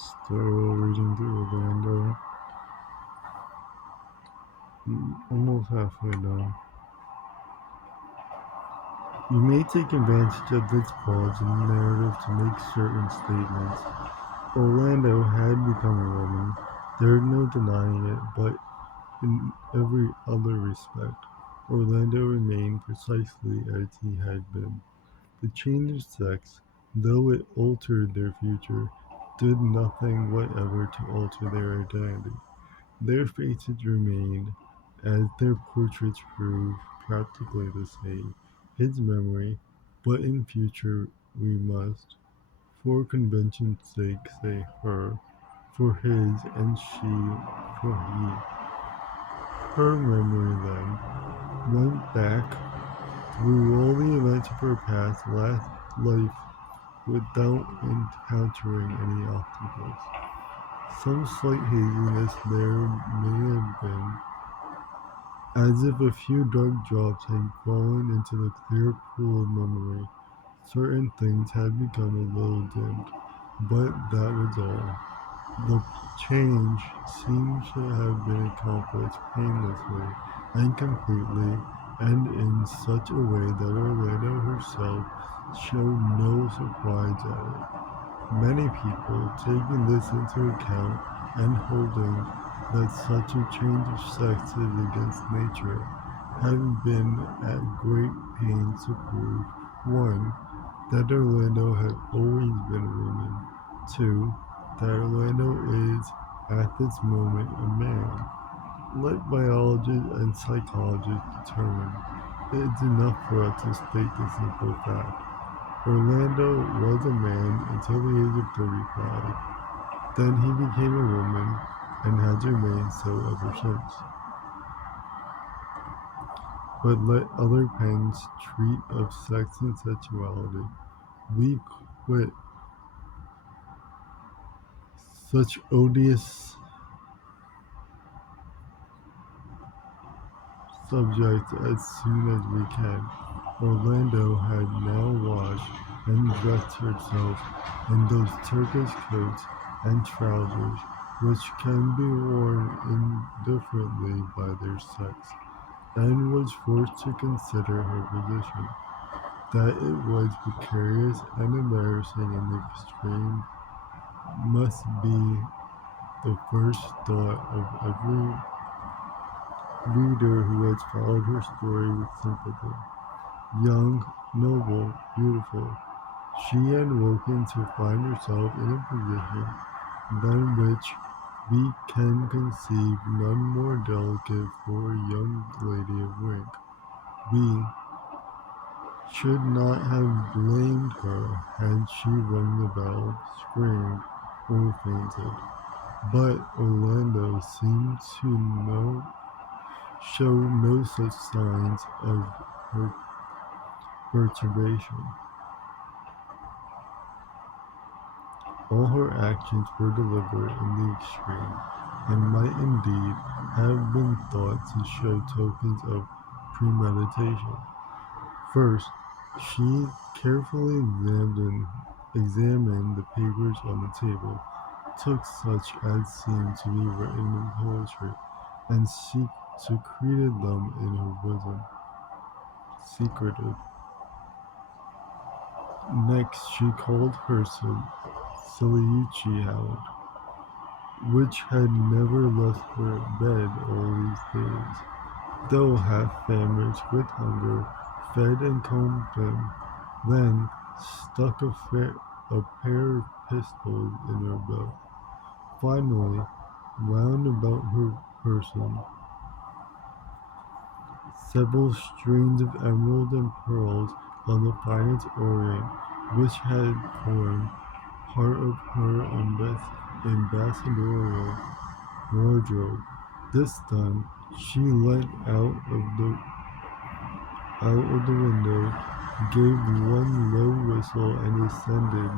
Still reading through Orlando. Almost halfway done. You may take advantage of this pause in the narrative to make certain statements. Orlando had become a woman. There is no denying it, but in every other respect, Orlando remained precisely as he had been. The change of sex, though it altered their future, did nothing whatever to alter their identity. Their faces remained, as their portraits prove, practically the same. His memory, but in future we must, for convention's sake, say her, for his and she, for he. Her memory then went back through all the events of her past life without encountering any obstacles. Some slight haziness there may have been, as if a few dark drops had fallen into the clear pool of memory. Certain things had become a little dimmed, but that was all. The change seems to have been accomplished painlessly and completely, and in such a way that Orlando herself showed no surprise at it. Many people, taking this into account and holding that such a change of sex is against nature, have been at great pains to prove: 1. That Orlando had always been a woman; 2. That Orlando is, at this moment, a man. Let biologists and psychologists determine. It is enough for us to state the simple fact. Orlando was a man until the age of 35. Then he became a woman and has remained so ever since. But let other pens treat of sex and sexuality. We quit such odious subjects as soon as we can. Orlando had now washed and dressed herself in those Turkish coats and trousers which can be worn indifferently by their sex, and was forced to consider her position. That it was precarious and embarrassing in the extreme must be the first thought of every reader who has followed her story with sympathy. Young, noble, beautiful, she had woken to find herself in a position than which we can conceive none more delicate for a young lady of rank. We should not have blamed her had she rung the bell, screamed, or fainted. But Orlando seemed to show no such signs of her perturbation. All her actions were deliberate in the extreme, and might indeed have been thought to show tokens of premeditation. First, she carefully examined the papers on the table, took such as seemed to be written in poetry, and secreted them in her bosom. Secretive. Next, she called her Siliucci hound, which had never left her bed all these days, though half famished with hunger, fed and combed him, then stuck a pair of pistols in her belt. Finally, wound about her person several strings of emeralds and pearls of the finest orient, which had formed part of her ambassadorial wardrobe. This done, she leant out of the window, gave one low whistle, and ascended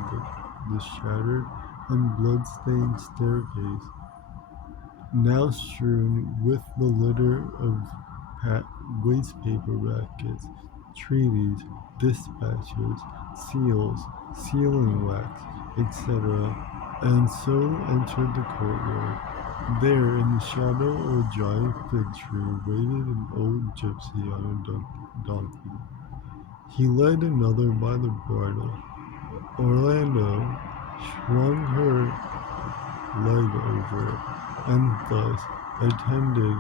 the shattered and blood-stained staircase, now strewn with the litter of wastepaper packets, treaties, dispatches, seals, sealing wax, etc., and so entered the courtyard. There, in the shadow of a giant fig tree, waited an old gypsy on a donkey. He led another by the bridle. Orlando swung her leg over it, and thus, attended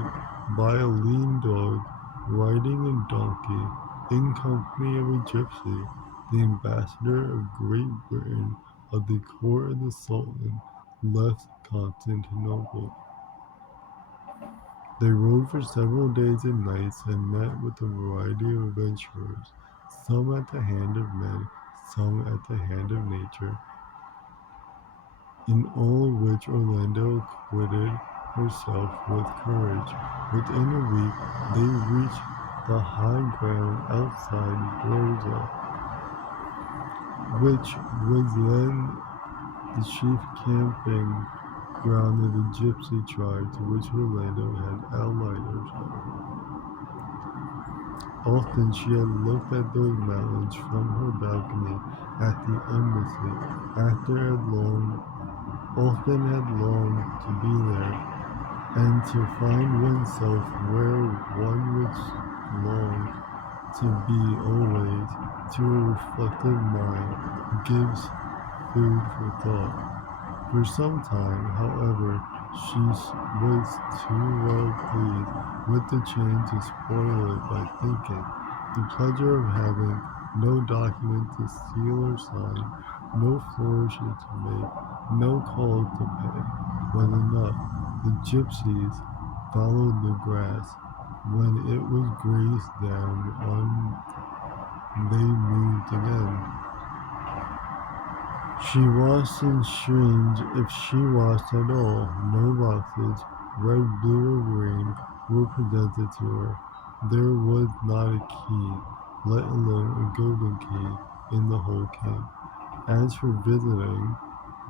by a lean dog riding a donkey, in company of a gypsy, the ambassador of Great Britain of the court of the Sultan, left Constantinople. They rode for several days and nights and met with a variety of adventurers, some at the hand of men, some at the hand of nature, in all which Orlando acquitted herself with courage. Within a week they reached the high ground outside Rosa, which was then the chief camping ground of the gypsy tribe to which Orlando had allied herself. Often she had looked at those mountains from her balcony at the embassy, after had long often had longed to be there, and to find oneself where one would long to be always, to a reflective mind, gives food for thought. For some time, however, she was too well pleased with the change to spoil it by thinking. The pleasure of having no document to seal or sign, no flourishes to make, no call to pay, was enough. The gypsies followed the grass. When it was grazed down on, they moved again. She washed in streams, if she washed at all. No boxes, red, blue, or green, were presented to her. There was not a key, let alone a golden key, in the whole camp. As for visiting,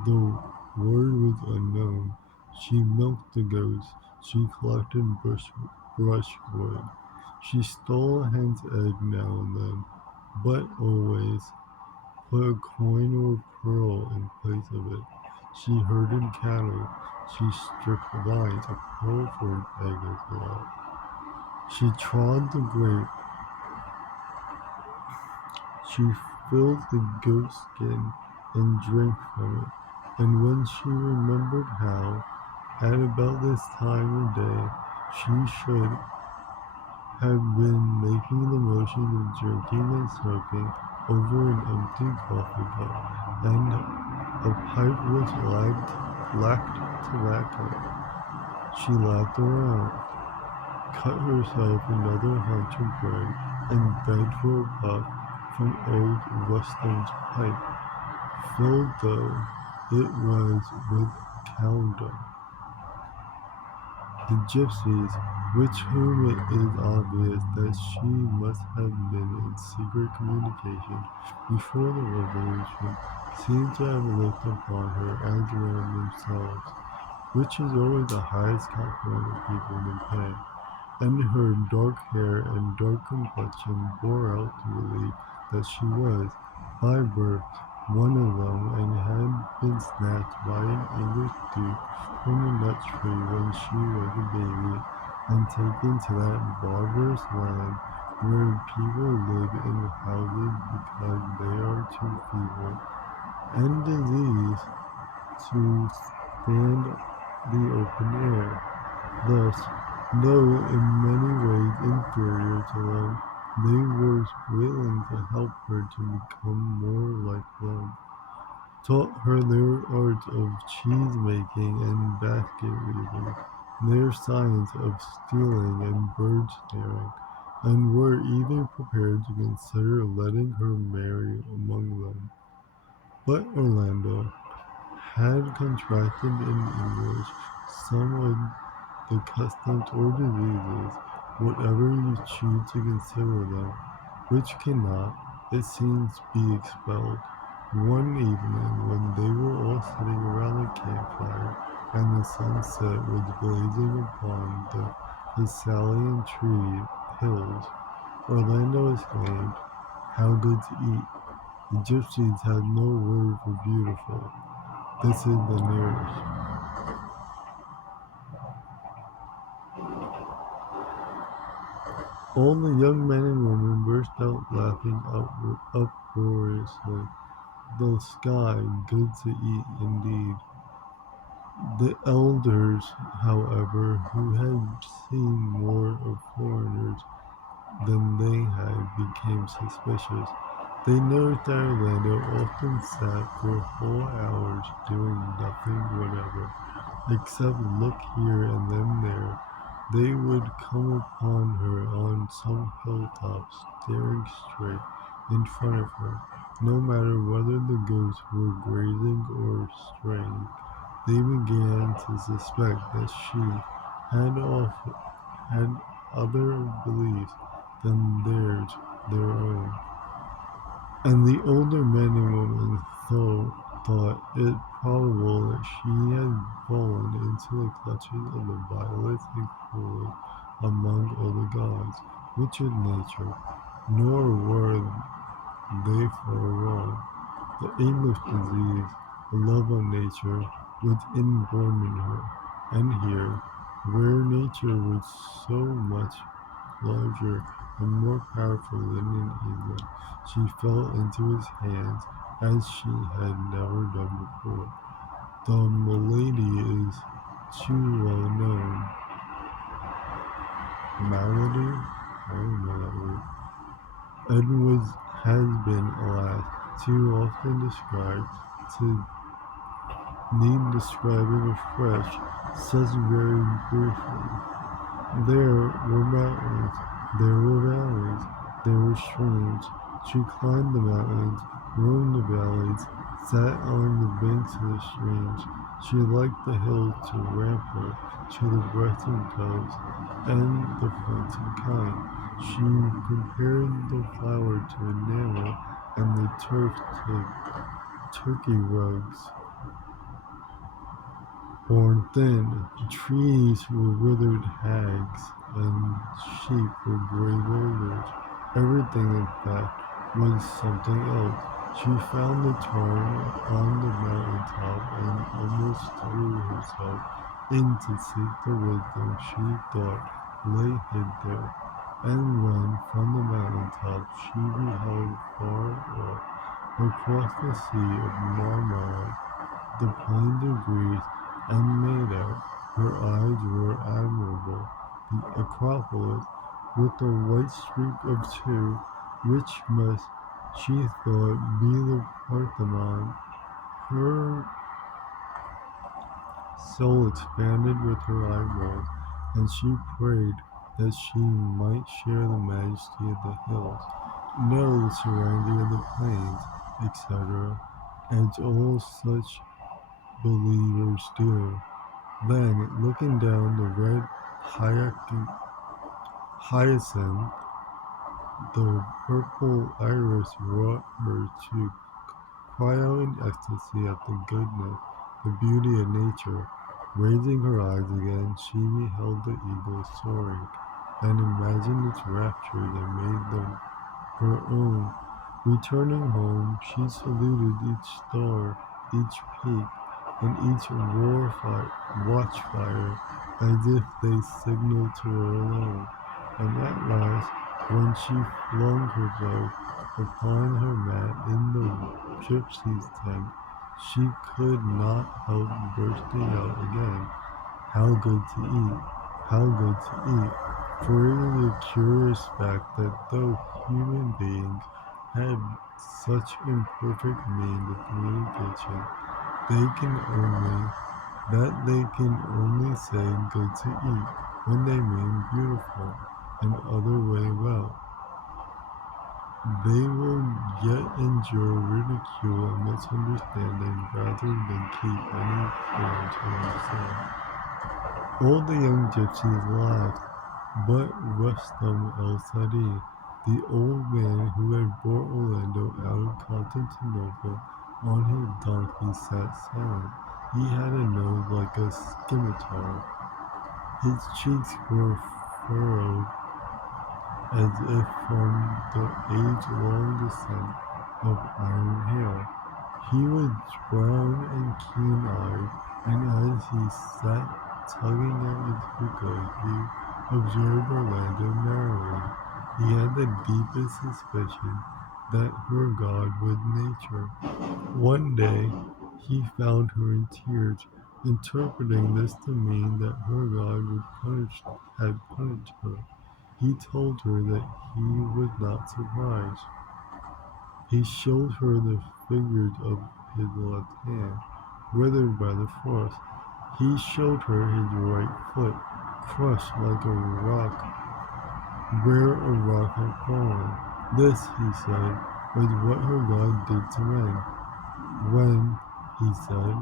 the word was unknown. She milked the goats, she collected brushwood, she stole a hen's egg now and then, but always put a coin or a pearl in place of it. She herded cattle. She stripped vines. A pearl for an egg is allowed. She trod the grape. She filled the goat skin and drank from it. And when she remembered how, at about this time of day, she should have been making the motions of drinking and smoking over an empty coffee cup, and a pipe which lacked tobacco. She laughed around, cut herself another hunch of bread, and begged for a puff from old Rustum's pipe, filled though it was with cow dung. The gypsies, with whom it is obvious that she must have been in secret communication before the Revolution, seem to have looked upon her as one of themselves, which is always the highest compliment a people may pay, and her dark hair and dark complexion bore out to believe that she was, by birth, one of them, and had been snatched by an English duke from a nut tree when she was a baby, and taken to that barbarous land where people live in houses because they are too feeble and diseased to stand the open air. Thus, though in many ways inferior to them, they were willing to help her to become more like them, taught her their art of cheese making and basket weaving, their science of stealing and bird snaring, and were even prepared to consider letting her marry among them. But Orlando had contracted in English some of the customs or diseases, whatever you choose to consider them, which cannot, it seems, be expelled. One evening, when they were all sitting around the campfire, and the sunset was blazing upon the Thessalian tree hills, Orlando exclaimed, "How good to eat!" The gypsies had no word for beautiful. This is the nearest. All the young men and women burst out laughing uproariously. The sky, good to eat indeed. The elders, however, who had seen more of foreigners than they had, became suspicious. They noticed that Orlando often sat for whole hours doing nothing whatever, except look here and then there. They would come upon her on some hilltop, staring straight in front of her, no matter whether the goats were grazing or straying. They began to suspect that she had had other beliefs than their own. And the older men and women thought it probable that she had fallen into the clutches of the vilest and cruelest among all the gods, which is nature, nor were they far wrong. The English disease, the love of nature, was inborn in her, and here, where nature was so much larger and more powerful than in England, she fell into his hands as she had never done before. The malady is too well known. Malady? I don't know that word. And has been, alas, too often described to need describing afresh, such very briefly. There were mountains, there were valleys, there were streams. She climbed the mountains, roamed the valleys, sat on the banks of the streams. She liked the hills to ramp her to the breasting doves and the flaunting kine. She compared the flower to enamel and the turf to turkey rugs. Worn thin, trees were withered hags, and sheep were gray boulders. Everything, in fact, was something else. She found the tarn on the mountain top and almost threw herself in to seek the wisdom she thought lay hid there. And when, from the mountain top, she beheld far off, across the sea of Marmara, the plains of Greece, and made out, her eyes were admirable. The Acropolis, with the white streak of two, which must, she thought, be the Parthenon. Her soul expanded with her eyeballs, and she prayed that she might share the majesty of the hills, know the serenity of the plains, etc., as all such believers do. Then, looking down the red hyacinth, the purple iris wrought her to cry out in ecstasy at the goodness, the beauty of nature. Raising her eyes again, she beheld the eagle soaring, and imagined its raptures and made them her own. Returning home, she saluted each star, each peak, and each watchfire as if they signaled to her alone. And at last, when she flung herself upon her mat in the gypsy's tent, she could not help bursting out again. How good to eat! How good to eat! For it is a curious fact that though human beings have such imperfect means of communication, they can only say good to eat when they mean beautiful and other way well. They will yet endure ridicule and misunderstanding rather than keep any care to themselves. All the young gypsies laughed, but Rustam el-Sadi, the old man who had brought Orlando out of Constantinople on his donkey, sat silent. He had a nose like a scimitar. His cheeks were furrowed as if from the age-long descent of iron hail. He was brown and keen-eyed, and as he sat tugging at his hookah, he observed Orlando narrowly. He had the deepest suspicion that her god was nature. One day, he found her in tears, interpreting this to mean that her god had punished her. He told her that he was not surprised. He showed her the fingers of his left hand, withered by the frost. He showed her his right foot, crushed like a rock where a rock had fallen. This, he said, was what her God did to men. When, he said,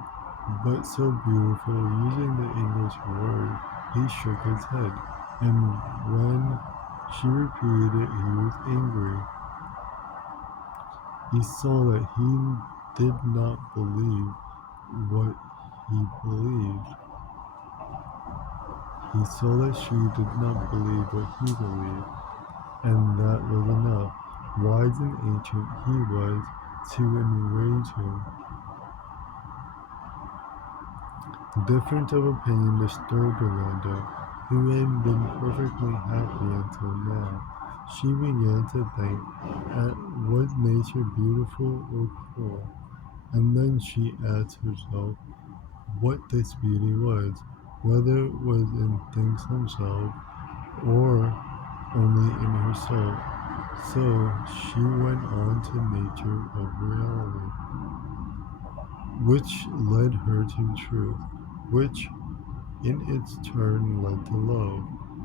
but so beautiful, using the English word, he shook his head, and when she repeated it, he was angry. He saw that he did not believe what he believed. He saw that she did not believe what he believed, and that was enough. Wise and ancient he was to enrage him. Difference of opinion disturbed Orlando, who had been perfectly happy until now. She began to think, was nature beautiful or cruel? And then she asked herself what this beauty was, whether it was in things themselves or only in herself. So she went on to nature of reality, which led her to truth, which in its turn led to love,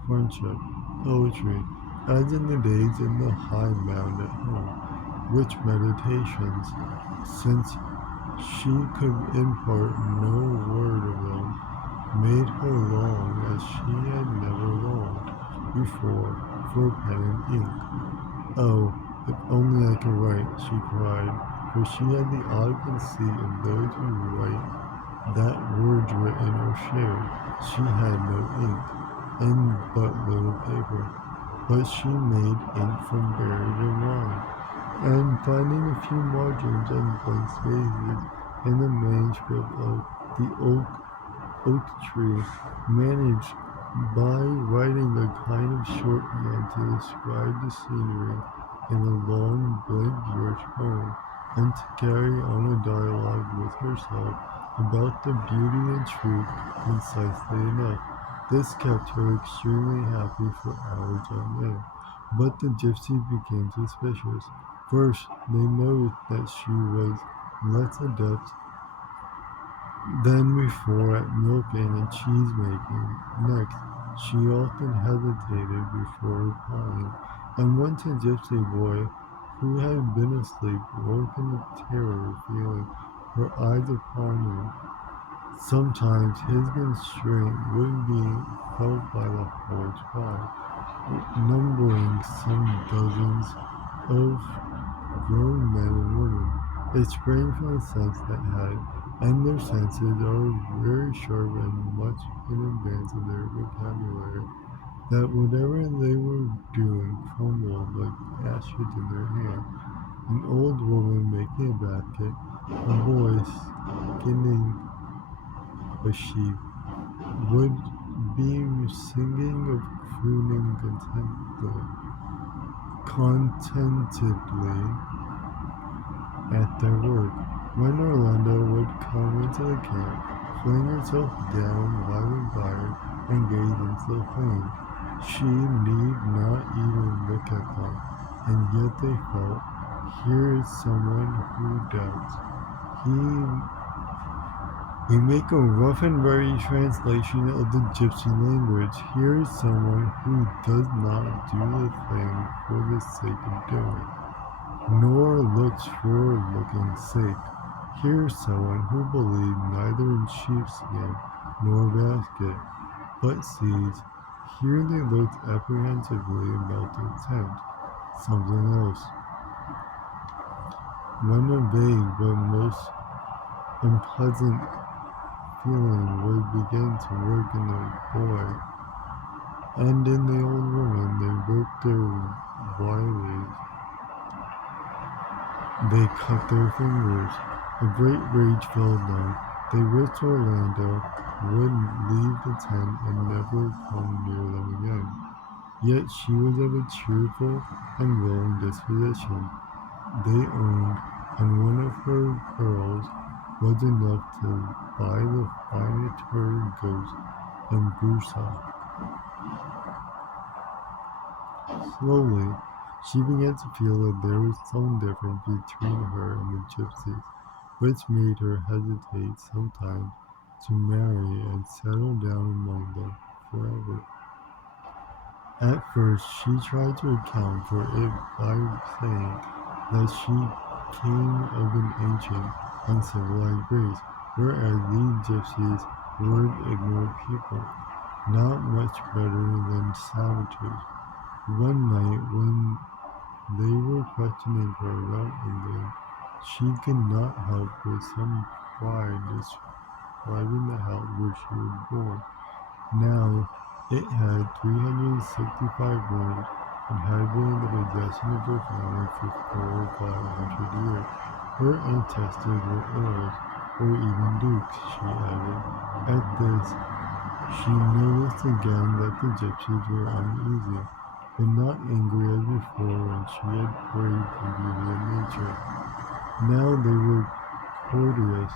friendship, poetry, as in the days in the high mound at home, which meditations, since she could impart no word of them, made her long as she had never longed before for pen and ink. Oh, if only I could write, she cried, for she had the odd conceit of those who write that words written or shared. She had no ink, and but little paper, but she made ink from berries and wine, and finding a few margins and blank spaces in the manuscript of the oak tree, managed by writing a kind of shorthand to describe the scenery in a long blank verse poem, and to carry on a dialogue with herself about the beauty and truth concisely enough. This kept her extremely happy for hours on end. But the gypsies became suspicious. First, they noticed that she was less adept than before at milking and cheese making. Next, she often hesitated before replying, and once a gypsy boy who had been asleep woke in the terror feeling her eyes upon him. Sometimes his constraint would be felt by the whole tribe, numbering some dozens of grown men and women. It sprang from a sense that had, and their senses are very sharp and much in advance of their vocabulary, that whatever they were doing crumbled like ashes in their hand. An old woman making a basket, a boy skinning a sheep, would be singing or crooning contentedly at their work. When Orlando would come into the camp, fling herself down by the fire and gaze into the flame, she need not even look at them, and yet they felt, here is someone who doubts. We make a rough and ready translation of the gypsy language. Here is someone who does not do the thing for the sake of doing, nor looks for looking's sake. Here is someone who believes neither in sheepskin nor basket, but sees. Here they looked apprehensively about the tent, something else. When a vague but most unpleasant feeling would begin to work in the boy, and in the old woman, they broke their willies. They cut their fingers. A great rage filled them. They wished Orlando would leave the tent and never come near them again. Yet she was of a cheerful and willing disposition. They owned, and one of her pearls was enough to buy the finest herd goats in Bursa. Slowly, she began to feel that there was some difference between her and the gypsies, which made her hesitate sometimes to marry and settle down among them forever. At first, she tried to account for it by saying that she came of an ancient, uncivilized race, whereas these gypsies were ignorant people, not much better than savages. One night, when they were questioning her about England, she could not help with some pride describing the house where she was born. Now, it had 365 rooms and had been in the possession of her family for 400 or 500 years. Her ancestors were earls, or even dukes, she added. At this, she noticed again that the gypsies were uneasy, but not angry as before when she had praised the beauty of nature. Now they were courteous,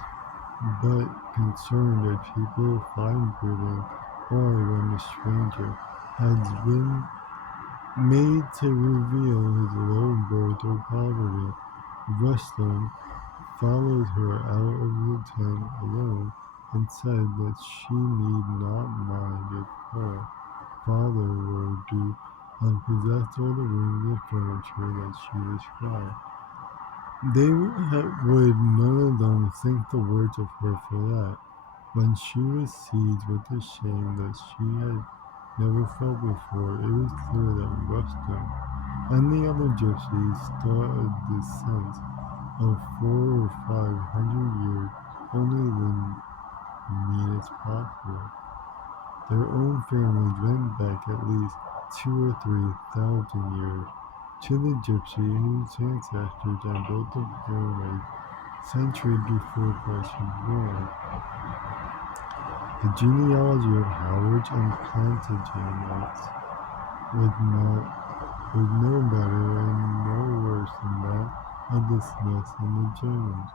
but concerned that people find breathing or when the stranger has been made to reveal his low birth or poverty. Rustum followed her out of the tent alone and said that she need not mind if her father were a duke and possessed all the rooms and furniture that she described. They would none of them think the words of her for that. When she was seized with the shame that she had never felt before, it was clear that Rustum and the other gypsies thought a descent of 400 or 500 years only the meanest possible. Their own families went back at least 2 or 3 thousand years to the gypsy whose ancestors had built the pyramids centuries before Christ was born. The genealogy of Howards and Plantagenets was no better and no worse than that of the Smiths and the Germans,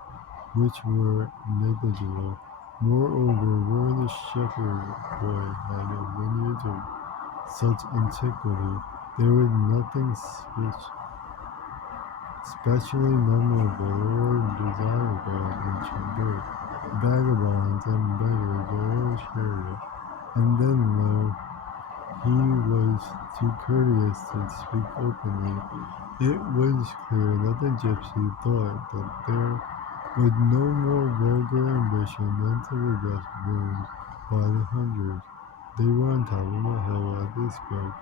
which were negligible. Moreover, where the shepherd boy had a lineage of such antiquity, there was nothing specially memorable or desirable in ancient birth. Vagabonds and beggars all shared it, and then, lo, he was too courteous to speak openly. It was clear that the gypsy thought that there was no more vulgar ambition than to possess rooms by the hundreds. They were on top of a hill as they spoke.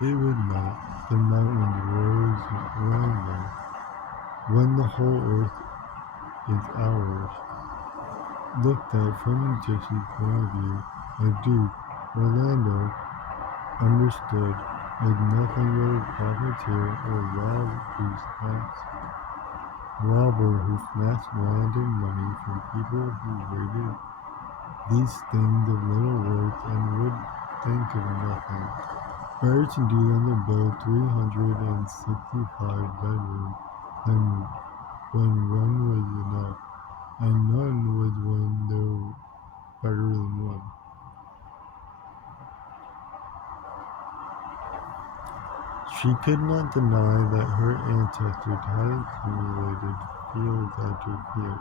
It was night. The mountains rose around them. When the whole earth is ours, looked at from the gypsy's point of view, a duke, Orlando, understood as nothing but a profiteer or robber who snatched land and money from people who rated these things of little worth and would think of nothing. Better to do than to build 365 bedrooms than when one was enough, and none was when there were better than one. She could not deny that her ancestors had accumulated field after field,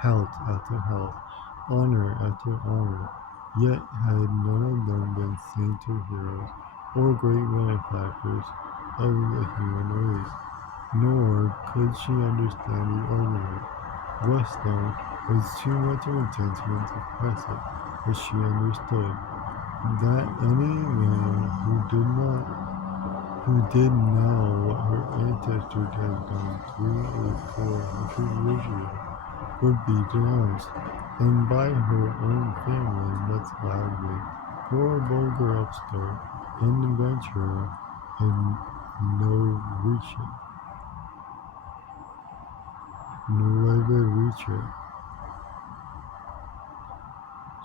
house after house, honor after honor, yet had none of them been saints or heroes, or great benefactors of the human race. Nor could she understand the argument. Rustum was too much of a gentleman to press it, but she understood that any man who did now what her ancestors had done 300 or 400 years ago would be denounced, and by her own family much loudly, for a vulgar upstart and adventurer had no way to reach it.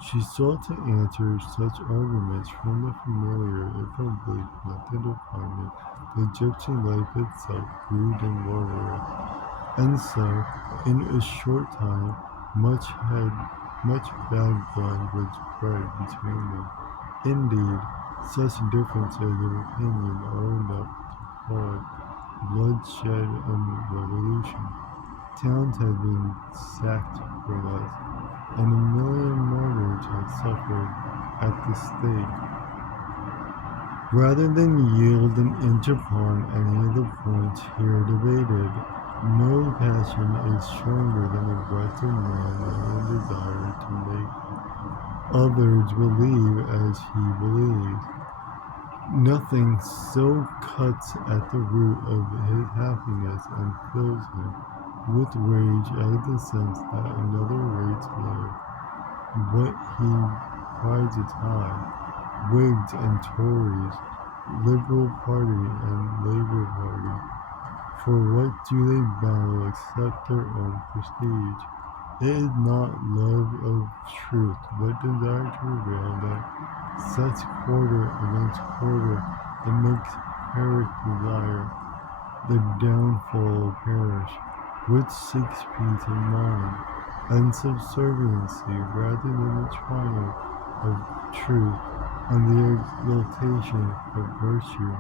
She sought to answer such arguments from the familiar if oblique method of finding the gypsy life itself rude and barbaric. And so, in a short time, much bad blood was bred between them. Indeed, such differences of opinion are enough to cause bloodshed and revolution. Towns had been sacked for less, and a million martyrs had suffered at the stake. Rather than yield an inch upon any of the points here debated, no passion is stronger than the breast of man and the desire to make others believe as he believes. Nothing so cuts at the root of his happiness and fills him with rage as the sense that another rates low what he prizes high. Whigs and Tories, Liberal Party and Labour Party, for what do they battle except their own prestige? It is not love of truth, but desire to reveal that sets quarter against quarter and makes Paris desire the downfall of Paris, which seeks peace of mind and subserviency rather than the triumph of truth and the exaltation of virtue.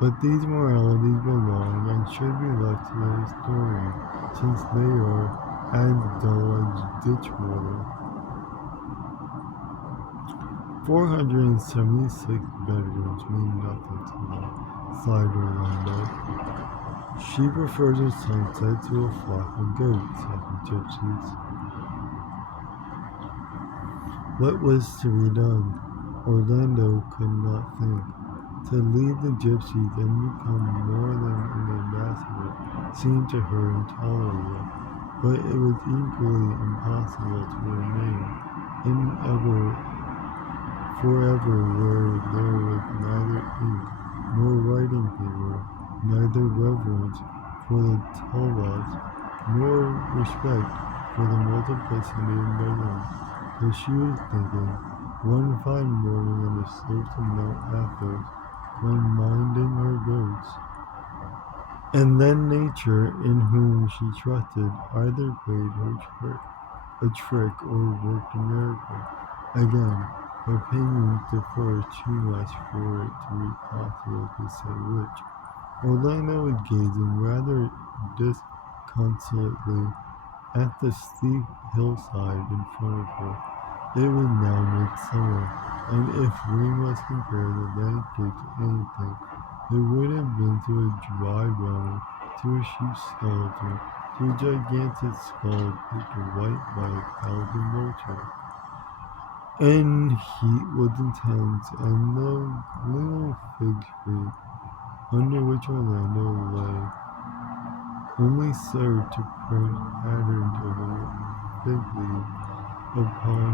But these moralities belong and should be left to the historian, since they are as dull as ditch water. 476 bedrooms mean nothing to me, sighed Orlando. She prefers a sunset to a flock of goats, said the gypsies. What was to be done? Orlando could not think. To leave the gypsies and become more than an ambassador seemed to her intolerable, but it was equally impossible to remain forever where there was neither ink nor writing paper, neither reverence for the Taulas, nor respect for the multiplicity of bedrooms. So she was thinking, one fine morning on the slopes of Mount Athos, when minding her goats. And then nature, in whom she trusted, either played her a trick or worked a miracle. Again, opinions differ too much for it to be possible to say which. Orlando was gazing rather disconsolately at the steep hillside in front of her. It was now midsummer, and if we must compare the landscape to anything, it would have been to a dry bone, to a sheep's skeleton, to a gigantic skull picked white by 1,000 vultures. And heat was intense, and the little fig tree under which Orlando lay only served to print patterns of a fig leaf upon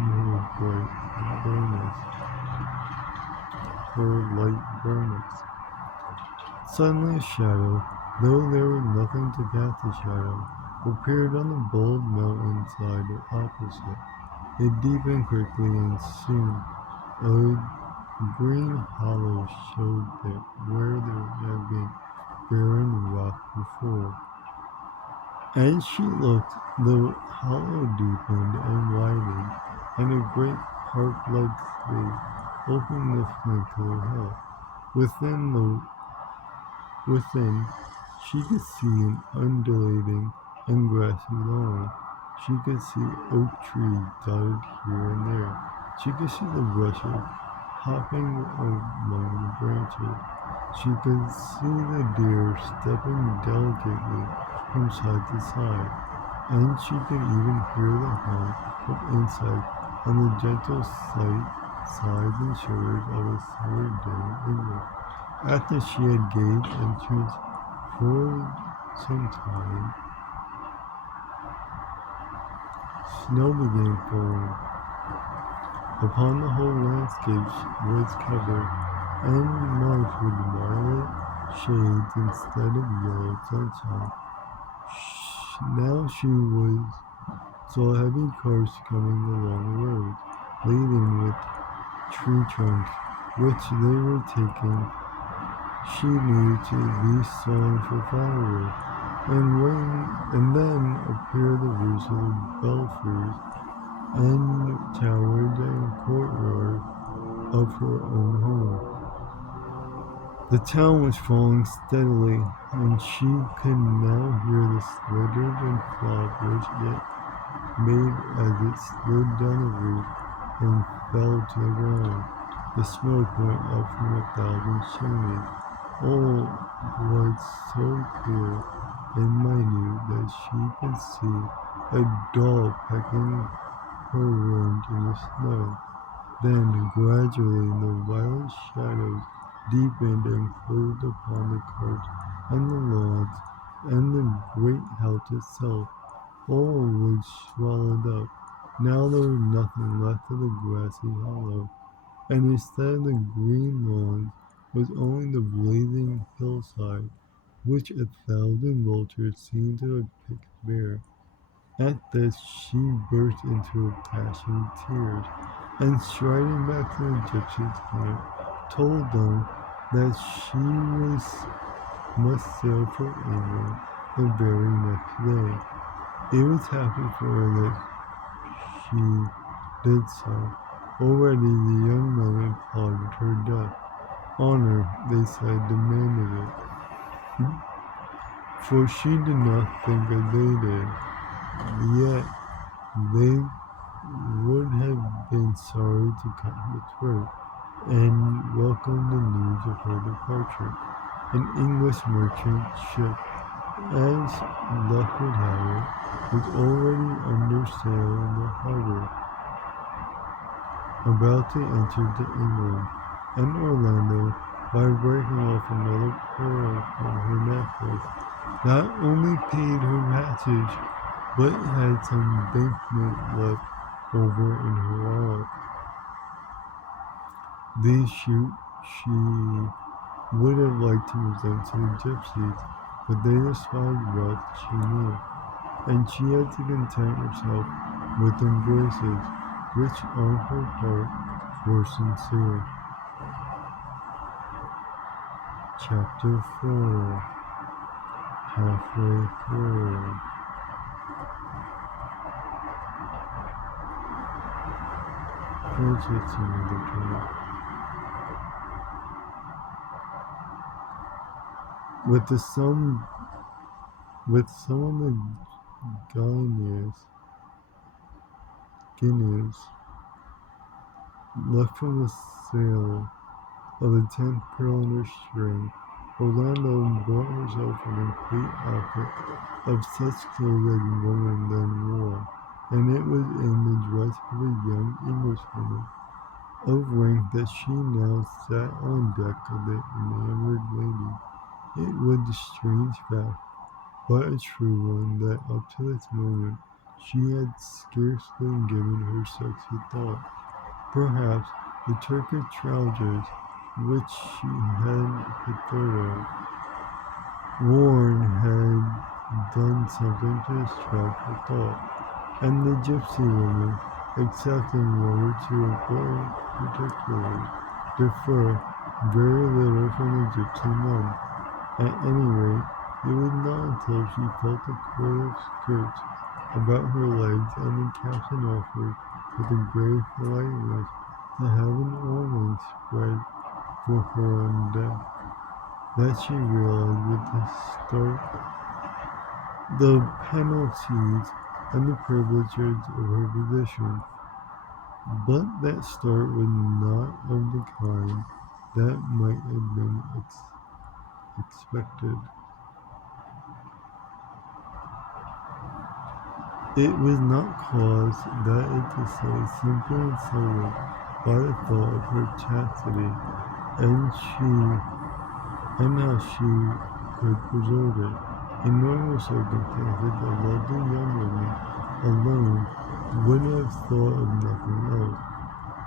her light burnous. Suddenly a shadow, though there was nothing to cast a shadow, appeared on the bold mountain side opposite. It deepened quickly, and soon a green hollow showed that where there had been barren rock before. As she looked, the hollow deepened and widened, and a great park-like space opened the flank of the hill. Within, she could see an undulating and grassy lawn. She could see oak trees dotted here and there. She could see the rushes hopping among the branches. She could see the deer stepping delicately from side to side, and she could even hear the hum of insects on the gentle sides and shoulders of a summer day in England. After she had gazed entranced for some time, snow began falling. Upon the whole landscape was covered and marked with violet shades instead of yellow sunshine. Now she saw heavy carts coming along the road. laden with tree trunks, which they were taking. She needed to be sawing for firewood, and then appeared the roofs of the belfries and towers and courtyard of her own home. The town was falling steadily, and she could now hear the slidders and flop which it made as it slid down the roof and fell to the ground. The smoke went up from 1,000 chimneys. All was so clear and minute that she could see a dog pecking her worms in the snow. Then, gradually, the violet shadows deepened and closed upon the carts and the lawns and the great house itself. All was swallowed up. Now there was nothing left of the grassy hollow, and instead of the green lawns was only the blazing hillside, which 1,000 vultures seemed to have picked bare. At this she burst into a passion of tears, and striding back to the gypsies' camp, told them that she must sail for England the very next day. It was happy for her that she did so. Already the young men applauded her death. Honor, they said, demanded it, for she did not think as they did. Yet they would have been sorry to cut her throat and welcome the news of her departure. An English merchant ship, as luck would have it, was already under sail in the harbor, about to enter to England, and Orlando, by breaking off another pearl from her necklace, not only paid her passage, but had some banknote left over in her wallet. These she would have liked to present to the gypsies, but they despised wealth, she knew, and she had to content herself with embraces, which on her part were sincere. Chapter 4. Halfway through. Portraits in the dream. With some of the guineas left from the sale of the 10th pearl in her string, Orlando bought herself a complete outfit of such clothes as women then wore, and it was in the dress of a young Englishwoman of rank that she now sat on deck of the enamored lady. It was a strange fact, but a true one, that up to this moment she had scarcely given her sex a thought. Perhaps the Turkish trousers, which she had hitherto worn, had done something to distract her thought, and the gypsy women, excepting one or two important particulars, differ very little from the gypsy nun. At any rate, it was not until she felt the coil of skirts about her legs and the captain offered, with a grave politeness, to have an awning spread for her on deck, that she realized with a start the penalties and the privileges of her position. But that start was not of the kind that might have been expected. It was not caused, that is to say, simply and solely by the thought of her chastity, and how she could preserve it. In normal circumstances, a lovely young woman alone would have thought of nothing else.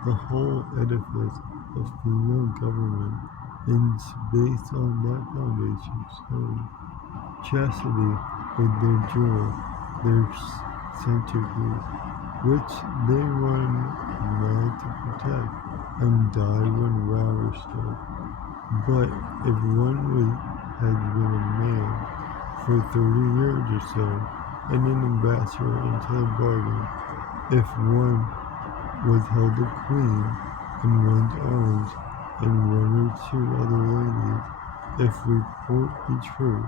The whole edifice of female government is based on that foundation stone. Chastity is their jewel, their centerpiece, which they run mad to protect and die when war struck. But if had been a man for 30 years or so, and an ambassador into the bargain, if one was held a queen in one's arms and one or two other ladies, if report be true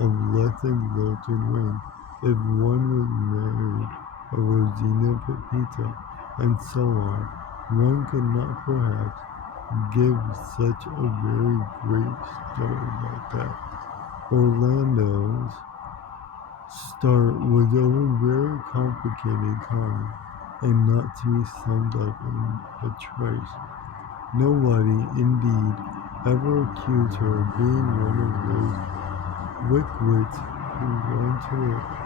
of less exalted ring, if one was married a Rosina Pepita, and so on, one could not perhaps give such a very great story like that. Orlando's start was of a very complicated kind, and not to be summed up in a trice. Nobody, indeed, ever accused her of being one of those wickwits who want to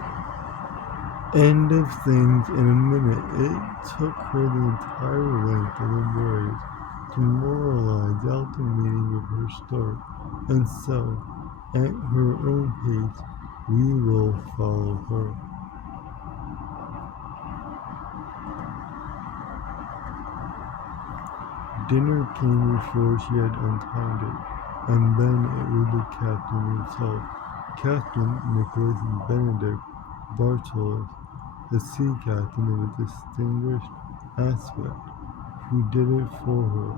end of things in a minute. It took her the entire length of the voyage to moralize out the meaning of her start, and so, at her own pace, we will follow her. Dinner came before she had untied it, and then it was the captain himself, Captain Nicholas Benedict Bartolus, the sea captain of a distinguished aspect, who did it for her,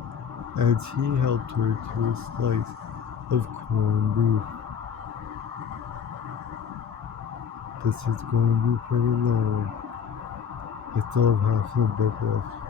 as he helped her to a slice of corned beef. This is going to be pretty long. I still have half the book left.